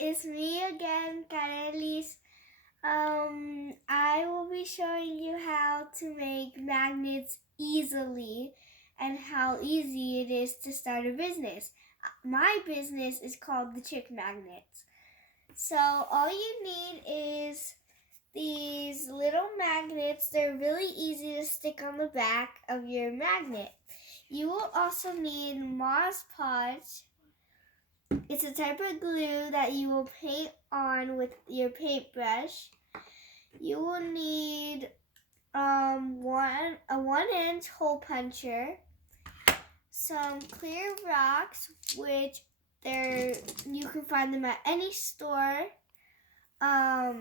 it's me again, Karelis. I will be showing you how to make magnets easily and how easy it is to start a business. My business is called the Chick Magnets. So all you need is these little magnets. They're really easy to stick on the back of your magnet. You will also need Mod Podge. It's a type of glue that you will paint on with your paintbrush. You will need a 1-inch hole puncher, some clear rocks, which you can find them at any store. My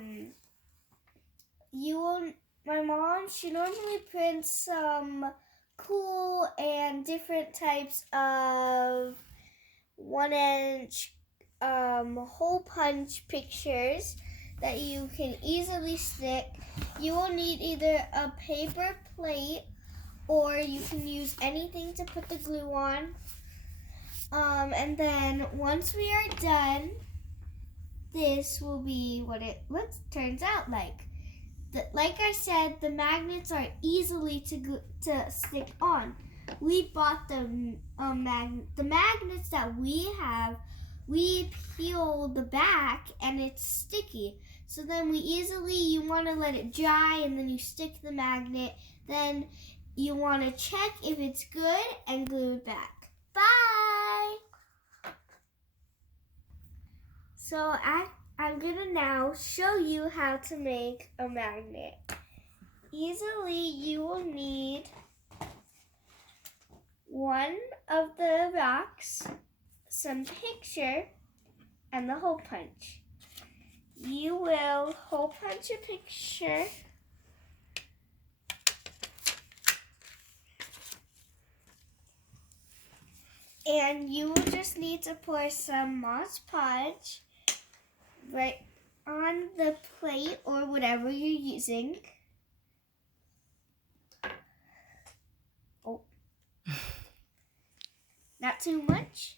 mom, she normally prints some cool and different types of 1-inch hole punch pictures that you can easily stick. You will need either a paper plate or you can use anything to put the glue on. And then once we are done, this will be what it turns out like. Like I said, the magnets are easily to stick on. We bought the magnets that we have. We peel the back and it's sticky. So then you want to let it dry and then you stick the magnet. Then you want to check if it's good and glue it back. Bye! So I'm going to now show you how to make a magnet. Easily, you will need one of the rocks, some picture, and the hole punch. You will hole punch a picture. And you will just need to pour some Mod Podge right on the plate or whatever you're using. Oh. Not too much.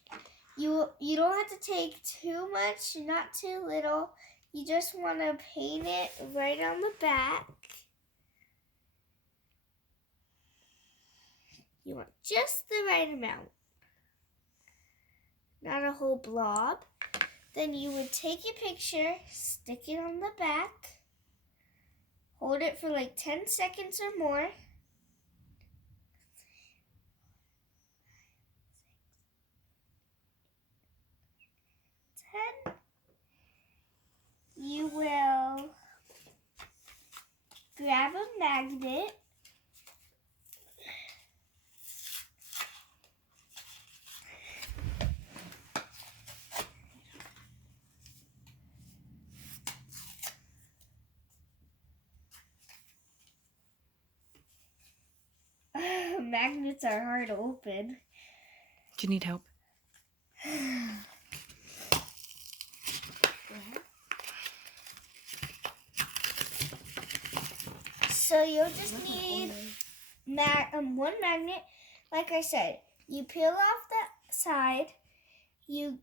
You don't have to take too much, not too little. You just want to paint it right on the back. You want just the right amount. Not a whole blob. Then you would take your picture, stick it on the back, hold it for like 10 seconds or more. You will grab a magnet. Magnets are hard to open. Do you need help? So you'll just need one magnet. Like I said, you peel off the side. You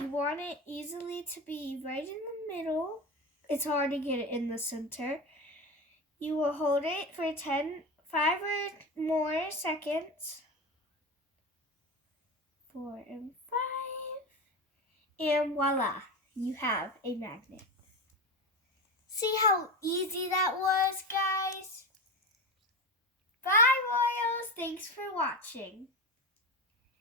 want it easily to be right in the middle. It's hard to get it in the center. You will hold it for 5 or more seconds. 4 and 5. And voila, you have a magnet. See how easy that was, guys? Bye, Royals. Thanks for watching.